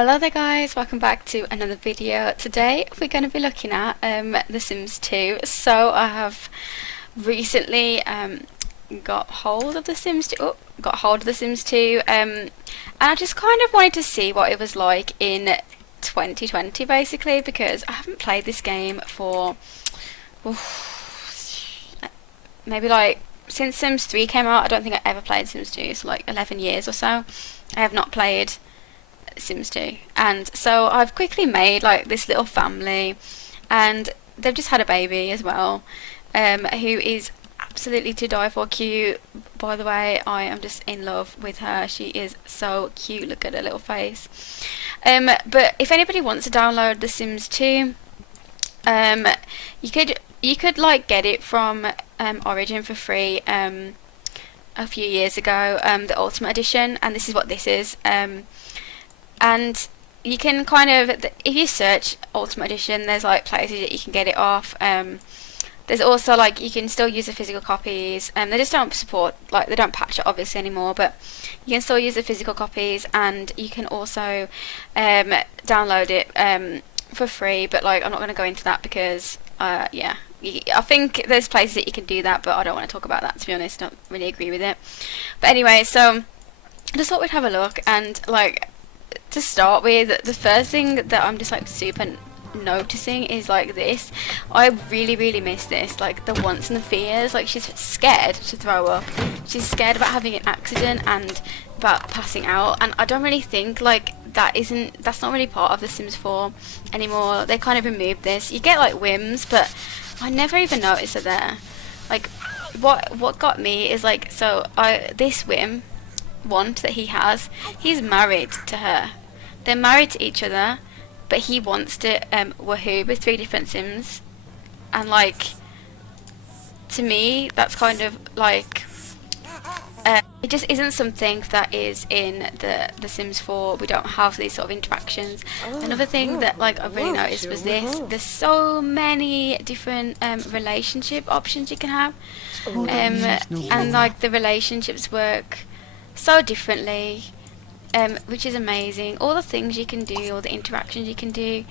Hello there guys, welcome back to another video. Today we're going to be looking at The Sims 2. So I have recently got hold of The Sims 2, and I just kind of wanted to see what it was like in 2020 basically, because I haven't played this game for maybe like since Sims 3 came out. I don't think I ever played Sims 2, so like 11 years or so I have not played Sims 2, and so I've quickly made like this little family, and they've just had a baby as well, who is absolutely to die for cute. By the way, I am just in love with her. She is so cute. Look at her little face. But if anybody wants to download The Sims 2, you could like get it from Origin for free a few years ago, the Ultimate Edition, and this is what this is. And you can kind of, if you search Ultimate Edition, there's like places that you can get it off. There's also like, you can still use the physical copies, they just don't support, like they don't patch it obviously anymore, but you can still use the physical copies, and you can also download it for free. But like, I'm not going to go into that because yeah, I think there's places that you can do that, but I don't want to talk about that, to be honest. I don't really agree with it. But anyway, so I just thought we'd have a look, and like, to start with, the first thing that I'm just like super noticing is like this. I really miss this, like the wants and the fears. Like, she's scared to throw up, she's scared about having an accident and about passing out, and I don't really think like that's not really part of The Sims 4 anymore. They kind of removed this. You get like whims, but I never even noticed it there. Like, what got me is like, so this whim want that he has, he's married to her. They're married to each other, but he wants to woohoo with 3 different Sims, and like, to me that's kind of like it just isn't something that is in the Sims 4. We don't have these sort of interactions. Another thing that like I really noticed was this. There's so many different relationship options you can have, and like the relationships work so differently, which is amazing. All the things you can do, all the interactions you can do,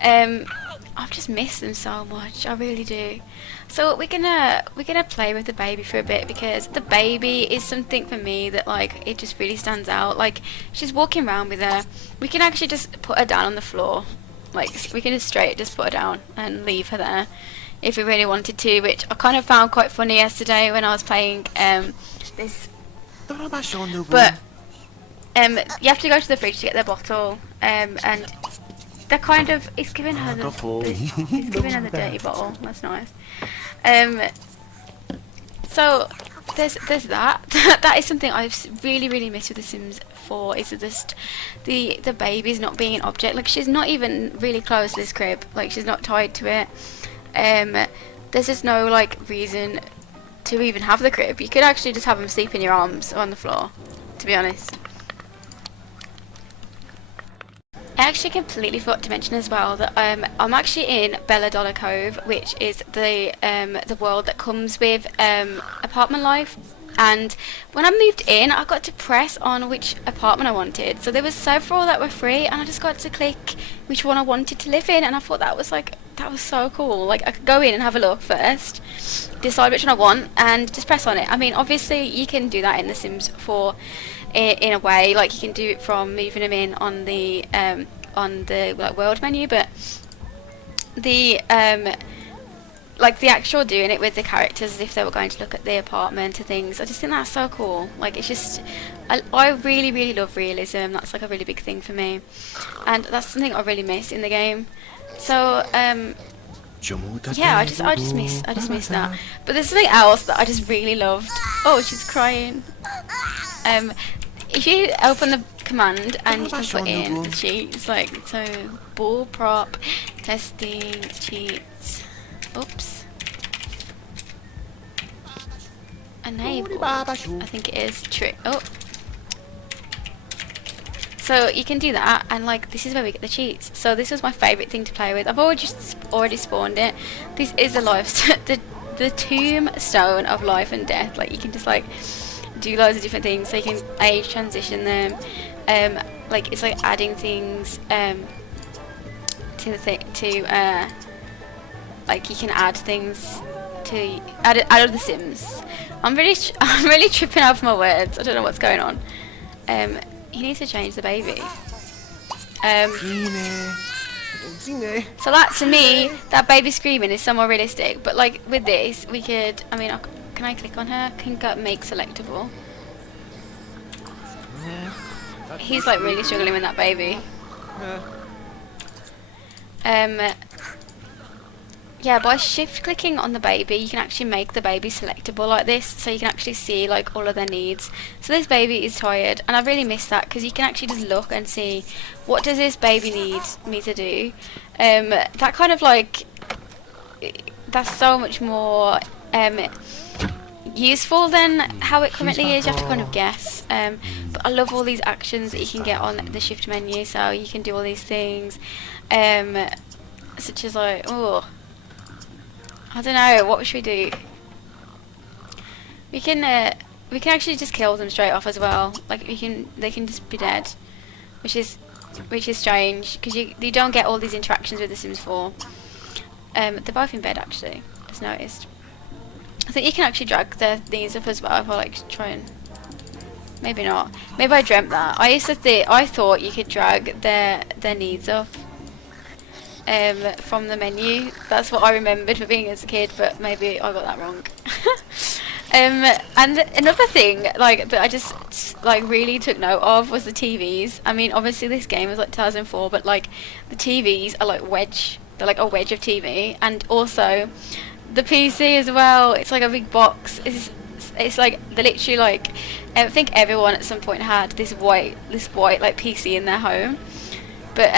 I've just missed them so much. I really do. So we're gonna play with the baby for a bit, because the baby is something for me that like, it just really stands out. Like, she's walking around with her. We can actually just put her down on the floor. Like, we can just put her down and leave her there if we really wanted to, which I kind of found quite funny yesterday when I was playing this. But you have to go to the fridge to get the bottle, and they're kind of, it's giving her the dirty bottle. That's nice. So there's that. That is something I've really missed with The Sims 4, is just the baby's not being an object. Like, she's not even really close to this crib. Like, she's not tied to it. There's just no like reason to even have the crib. You could actually just have them sleep in your arms or on the floor, to be honest. I actually completely forgot to mention as well that I'm actually in Belladonna Cove, which is the world that comes with apartment life. And when I moved in, I got to press on which apartment I wanted. So there was several that were free, and I just got to click which one I wanted to live in, and I thought that was so cool. Like, I could go in and have a look first, decide which one I want, and just press on it. I mean, obviously you can do that in The Sims 4 in a way. Like, you can do it from moving them in on the like world menu, but the like the actual doing it with the characters as if they were going to look at the apartment and things, I just think that's so cool. Like, it's just, I really love realism. That's like a really big thing for me, and that's something I really miss in the game. So yeah, I just miss that. But there's something else that I just really loved. Oh, she's crying. If you open the command and you can put in the cheats, like, so ball prop testing cheats, oops, enable, I think it is trick. Oh, so you can do that, and like, this is where we get the cheats. So this was my favourite thing to play with. I've already spawned it. This is the the tombstone of life and death. Like, you can just like do loads of different things, so you can age transition them. like it's like adding things to the like you can add things to out of The Sims. I'm really tripping over my words. I don't know what's going on. He needs to change the baby. So that, to me, that baby screaming is somewhat realistic. But like with this, we could. I mean, can I click on her? Can go make selectable? He's like really struggling with that baby. Yeah, by shift clicking on the baby, you can actually make the baby selectable like this, so you can actually see like all of their needs. So this baby is tired, and I really miss that because you can actually just look and see what does this baby need me to do. That kind of like, that's so much more useful than how it currently is. You have to kind of guess. But I love all these actions that you can get on the shift menu, so you can do all these things, such as like, oh, I don't know, what should we do? We can actually just kill them straight off as well. Like they can just be dead, which is strange because you don't get all these interactions with The Sims 4. They're both in bed actually. Just noticed. I think you can actually drag their things up as well if I like try and. Maybe not. Maybe I dreamt that. I thought you could drag their needs up. From the menu. That's what I remembered for being as a kid, but maybe I got that wrong. And another thing like that I just like really took note of was the TVs. I mean, obviously this game was like 2004, but like the TVs are like they're like a wedge of TV, and also the PC as well. It's like a big box. It's like they're literally like, I think everyone at some point had this white like PC in their home. But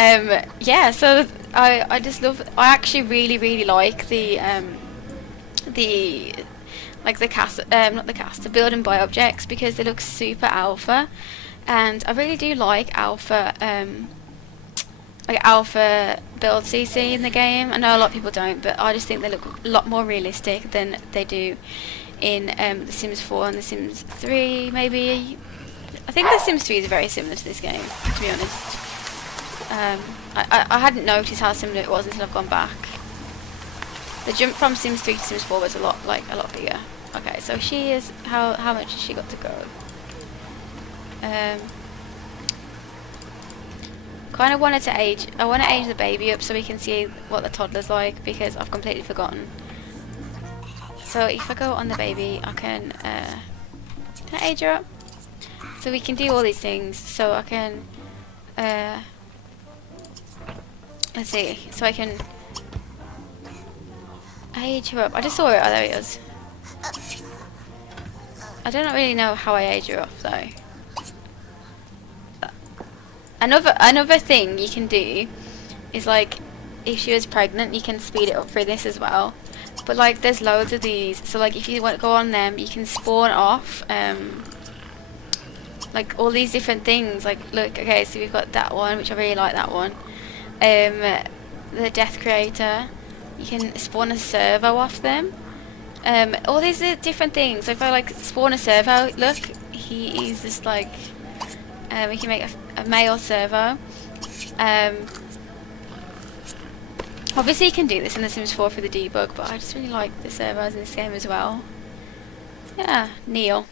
yeah, so I just love. I actually really like the build and buy objects because they look super alpha, and I really do like alpha build CC in the game. I know a lot of people don't, but I just think they look a lot more realistic than they do in The Sims 4 and The Sims 3. Maybe I think The Sims 3 is very similar to this game, to be honest. I hadn't noticed how similar it was until I've gone back. The jump from Sims 3 to Sims 4 was a lot bigger. Okay, so she is how much has she got to go? Kind of wanted to age. I want to age the baby up so we can see what the toddler's like because I've completely forgotten. So if I go on the baby, I can I age her up? So we can do all these things. So I can. Let's see, so I can age her up. I just saw it, oh there it is. I don't really know how I age her up though. Another thing you can do is like, if she was pregnant you can speed it up through this as well. But like there's loads of these, so like if you want to go on them you can spawn off like all these different things. Like look, okay, so we've got that one, which I really like that one. The Death Creator, you can spawn a servo off them. All these are different things. So if I like spawn a servo, look, he's just like, we can make a male servo. Obviously you can do this in The Sims 4 for the debug, but I just really like the servos in this game as well. Yeah, Neil.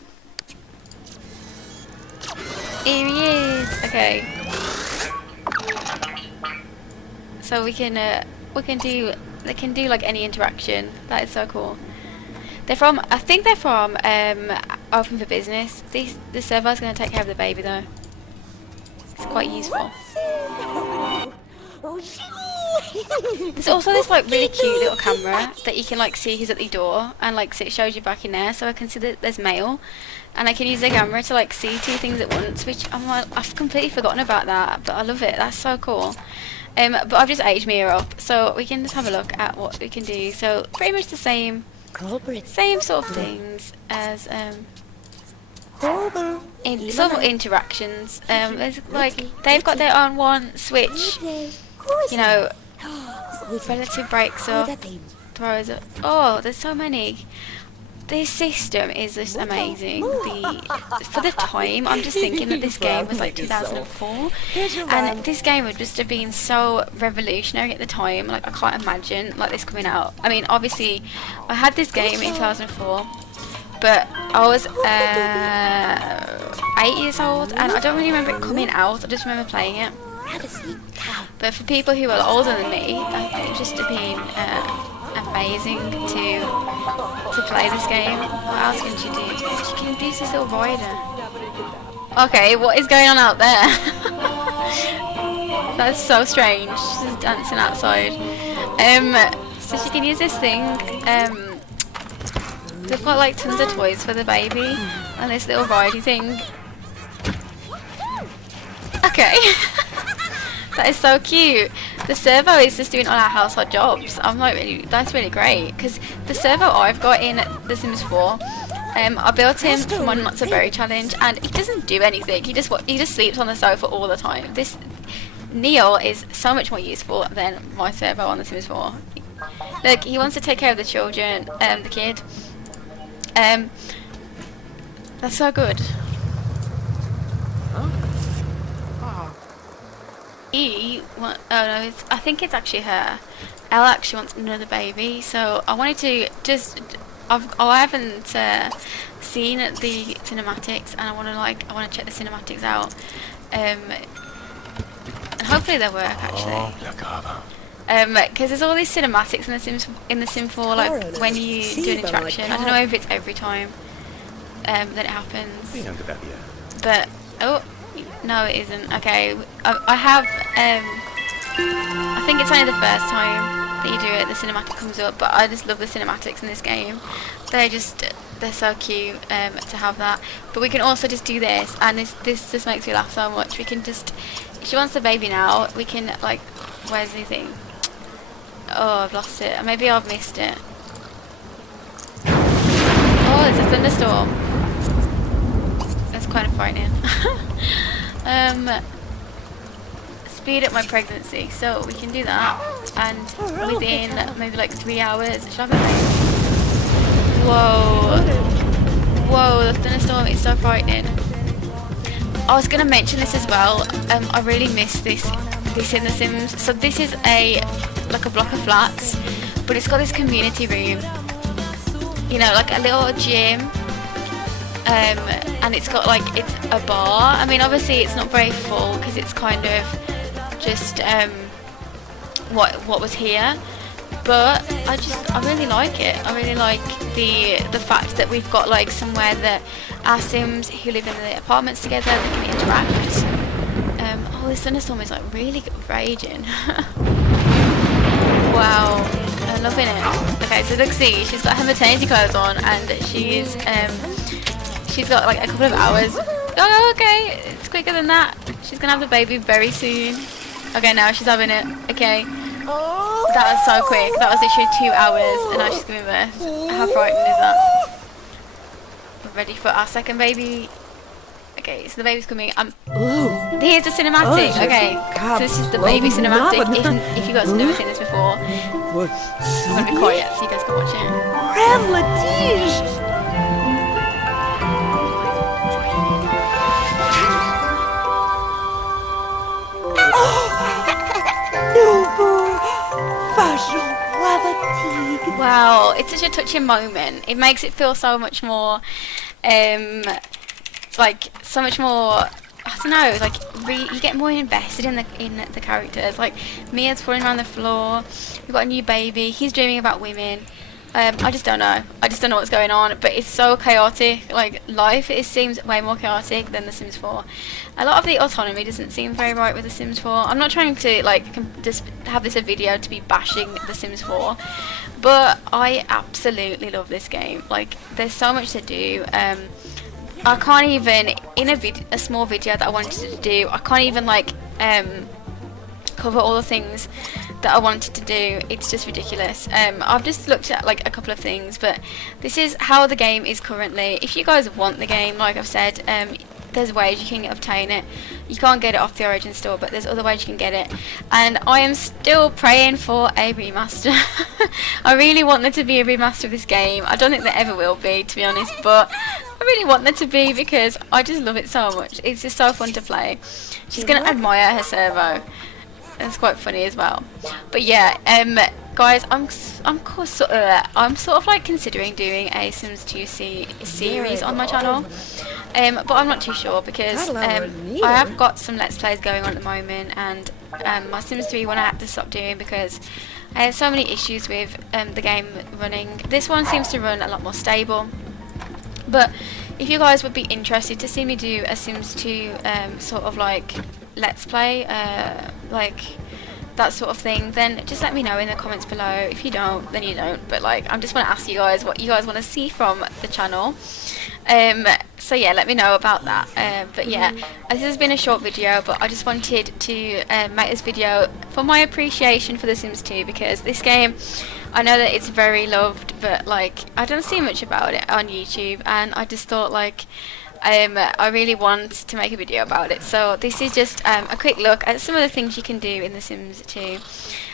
Here he is. Okay. So we can do. They can do like any interaction. That is so cool. They're from. I think they're from Open for Business. The server's going to take care of the baby though. It's quite useful. There's also this like really cute little camera that you can like see who's at the door, and like so it shows you back in there. So I can see that there's mail, and I can use the camera to like see two things at once, which I'm like, I've completely forgotten about that, but I love it. That's so cool. But I've just aged Mia up, so we can just have a look at what we can do. So pretty much the same sort of things as in some interactions. There's like they've got their own one switch, you know, relative breaks up, throws up. Oh, there's so many. this system is just amazing. For the time, I'm just thinking that this game was like 2004, and this game would just have been so revolutionary at the time. Like, I can't imagine like this coming out. I mean, obviously, I had this game in 2004, but I was 8 years old, and I don't really remember it coming out. I just remember playing it. But for people who are older than me, it would just have been amazing to play this game. What else can she do? She can do this little rider. Okay, what is going on out there? That's so strange. She's dancing outside. So she can use this thing. They've got like tons of toys for the baby and this little ridey thing. Okay. That is so cute. The servo is just doing all our household jobs. I'm like, that's really great, because the servo I've got in The Sims 4, I built him for my Not So Berry challenge, and he doesn't do anything. He just sleeps on the sofa all the time. This Neil is so much more useful than my servo on The Sims 4. Look, he wants to take care of the children, the kid. That's so good. I think it's actually her. Elle actually wants another baby, so I wanted to just. I haven't seen the cinematics, and I want to check the cinematics out, and hopefully they work actually. Because there's all these cinematics in the Sim 4, like when you do an interaction. I don't know if it's every time that it happens. But oh. No, it isn't. Okay, I have. I think it's only the first time that you do it. The cinematic comes up, but I just love the cinematics in this game. They're so cute to have that. But we can also just do this, and this just makes me laugh so much. We can just. If she wants the baby now, we can like. Where's the thing? Oh, I've lost it. Maybe I've missed it. Oh, it's a thunderstorm. That's kind of frightening. Speed up my pregnancy, so we can do that, and within maybe like 3 hours, should I have it? Whoa, the thunderstorm is so frightening. I was gonna mention this as well. I really miss this in The Sims. So this is like a block of flats, but it's got this community room. You know, like a little gym. And it's got like, it's a bar. I mean, obviously it's not very full because it's kind of just what was here, but I really like it. I really like the fact that we've got like somewhere that our Sims who live in the apartments together, they can interact. Oh, this thunderstorm is like really raging. Wow, I'm loving it. Okay, so look, see, she's got her maternity clothes on, and she's got like a couple of hours. Oh, okay, it's quicker than that. She's gonna have the baby very soon. Okay, now she's having it. Okay, that was so quick. That was literally 2 hours, and now she's giving birth. How frightening is that? We're ready for our second baby. Okay, so the baby's coming. Here's the cinematic. Okay, so this is the baby cinematic. If you guys have never seen this before, I'm gonna be quiet so you guys can watch it. Wow, it's such a touching moment. It makes it feel so much more, like so much more. I don't know, like you get more invested in the characters. Like Mia's falling around the floor. We've got a new baby. He's dreaming about women. I just don't know. I just don't know what's going on. But it's so chaotic. Like life, it seems way more chaotic than The Sims 4. A lot of the autonomy doesn't seem very right with The Sims 4. I'm not trying to like just have this a video to be bashing The Sims 4, but I absolutely love this game. Like there's so much to do. I can't even in a small video that I wanted to do. I can't even like cover all the things that I wanted to do. It's just ridiculous. I've just looked at like a couple of things, but this is how the game is currently. If you guys want the game, like I've said, there's ways you can obtain it. You can't get it off the Origin store, but there's other ways you can get it. And I am still praying for a remaster. I really want there to be a remaster of this game. I don't think there ever will be, to be honest, but I really want there to be because I just love it so much. It's just so fun to play. She's gonna admire her servo. It's quite funny as well. But yeah, guys, I'm sort of like considering doing a Sims 2 series on my channel. But I'm not too sure because I have got some Let's Plays going on at the moment, and my Sims 3 one I had to stop doing because I had so many issues with the game running. This one seems to run a lot more stable. But if you guys would be interested to see me do a Sims 2 sort of like Let's Play, like that sort of thing, then just let me know in the comments below. If you don't, then you don't, but like I just want to ask you guys what you guys want to see from the channel. So yeah, let me know about that. But yeah, this has been a short video, but I just wanted to make this video for my appreciation for The Sims 2, because this game, I know that it's very loved, but like I don't see much about it on YouTube, and I just thought like I really want to make a video about it. So this is just a quick look at some of the things you can do in The Sims 2.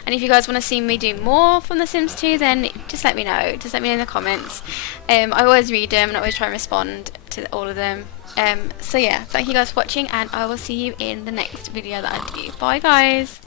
And if you guys want to see me do more from The Sims 2, then just let me know. Just let me know in the comments. I always read them and I always try and respond to all of them. So yeah, thank you guys for watching, and I will see you in the next video that I do. Bye guys!